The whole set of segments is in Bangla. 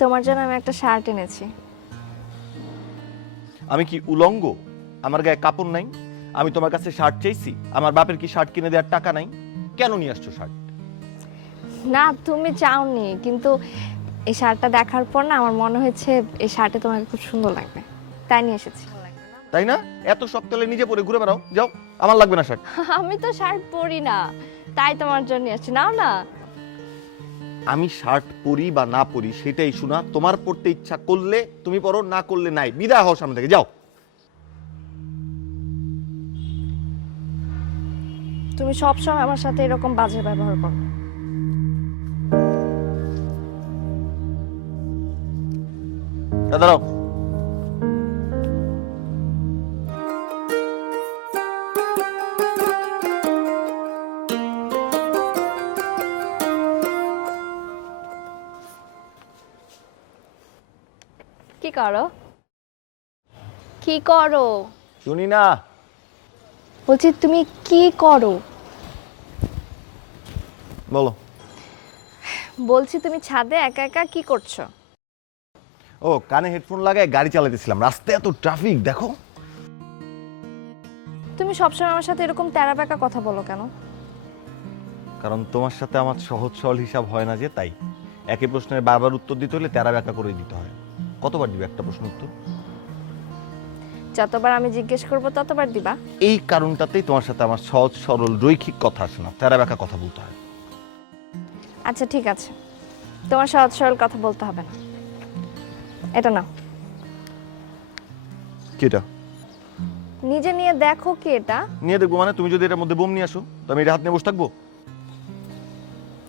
তোমার জন্য আমি একটা শার্ট এনেছি। আমি কি উলঙ্গ? আমার গায়ে কাপড় নাই? আমি তোমার কাছে শার্ট চাইছি? আমার বাপের কি শার্ট কিনে দেওয়ার টাকা নাই? কেন নিয়ে আসছো শার্ট? না, তুমি চাওনি, কিন্তু এই শার্টটা দেখার পর না আমার মনে হয়েছে এই শার্টে তোমাকে খুব সুন্দর লাগবে, তাই নিয়ে এসেছি। তাই না? এত শখ তাহলে নিজে পরে ঘুরে বেড়াও, যাও, আমার লাগবে না শার্ট। আমি তো শার্ট পরি না, তাই তোমার জন্য নিয়ে আসছি, নাও না। আমি শার্ট পরি বা না পরি সেটাই শোনা, তোমার পরতে ইচ্ছা করলে তুমি পরো, না করলে নাই, বিদায় হও সামনে থেকে, যাও। তুমি সবসময় আমার সাথে এরকম বাজে ব্যবহার করো। দাঁড়াও। কি করো? কি করো? শুনি না। বলছি তুমি কি করো? বলো। বলছি তুমি ছাদে একা একা কি করছো? ও, কানে হেডফোন লাগায় গাড়ি চালাতেছিলাম, রাস্তায় এত ট্রাফিক দেখো। তুমি সবসময় আমার সাথে এরকম তেরা বেঁকা কথা বলো কেন? কারণ তোমার সাথে আমার সহজ সরল হিসাব হয় না, যে তাই একই প্রশ্নের বারবার উত্তর দিতে হলে তেরা ব্যাখ্যা করে দিতে হয়। কতবার দিবে একটা প্রশ্ন উত্তর? যতবার আমি জিজ্ঞেস করবো ততবার দিবা। এই কারণটাতেই তোমার সাথে আমার সহজ সরল রৈখিক কথা আসে না, তেরা ব্যাখ্যা কথা বলতে হয়। আচ্ছা ঠিক আছে, তোমার সহজ সরল কথা বলতে হবে না। এটা নাও। কি এটা? নিজে নিয়ে দেখো কি এটা। নিয়ে দেখবো মানে? তুমি যদি এটার মধ্যে বোম নিয়ে আসো তো আমি এটা হাত নিয়ে বসে থাকবো?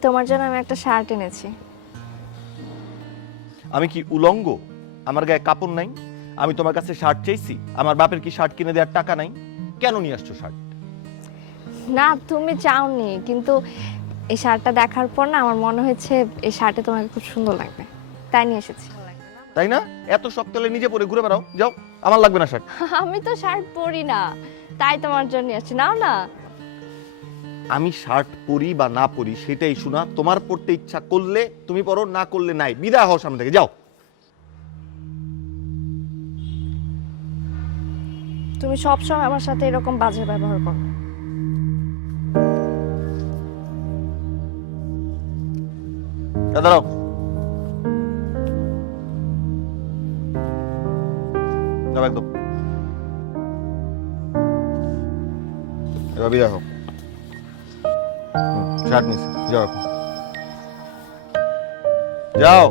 তোমার জন্য আমি একটা শার্ট এনেছি। আমি কি উলঙ্গ? আমার গায়ে কাপড় নাই? আমি তোমার কাছে শার্ট চাইছি? আমার বাপের কি শার্ট কিনে দেওয়ার টাকা নাই? কেন নিয়ে আসছো শার্ট? না, তুমি চাওনি, কিন্তু এই শার্টটা দেখার পর না আমার মনে হয়েছে এই শার্টে তোমাকে খুব সুন্দর লাগবে, তাই নিয়ে এসেছি। তাই না? এত শখ তাহলে নিজে পরে ঘুরে বেড়াও, যাও, আমার লাগবে না শার্ট। আমি তো শার্ট পরি না, তাই তোমার জন্য নিয়ে আসছি, নাও না। আমি শার্ট পরি বা না পরি সেটাই শোনা, তোমার পরতে ইচ্ছা করলে তুমি পরো, না করলে নাই, বিদায় হও সামনে থেকে, যাও। তুমি সবসময় আমার সাথে এরকম বাজে ব্যবহার করো। দাঁড়াও। যাও একদম, এবার বিদায় হও। শার্ট নিছি, যাও এখন, যাও।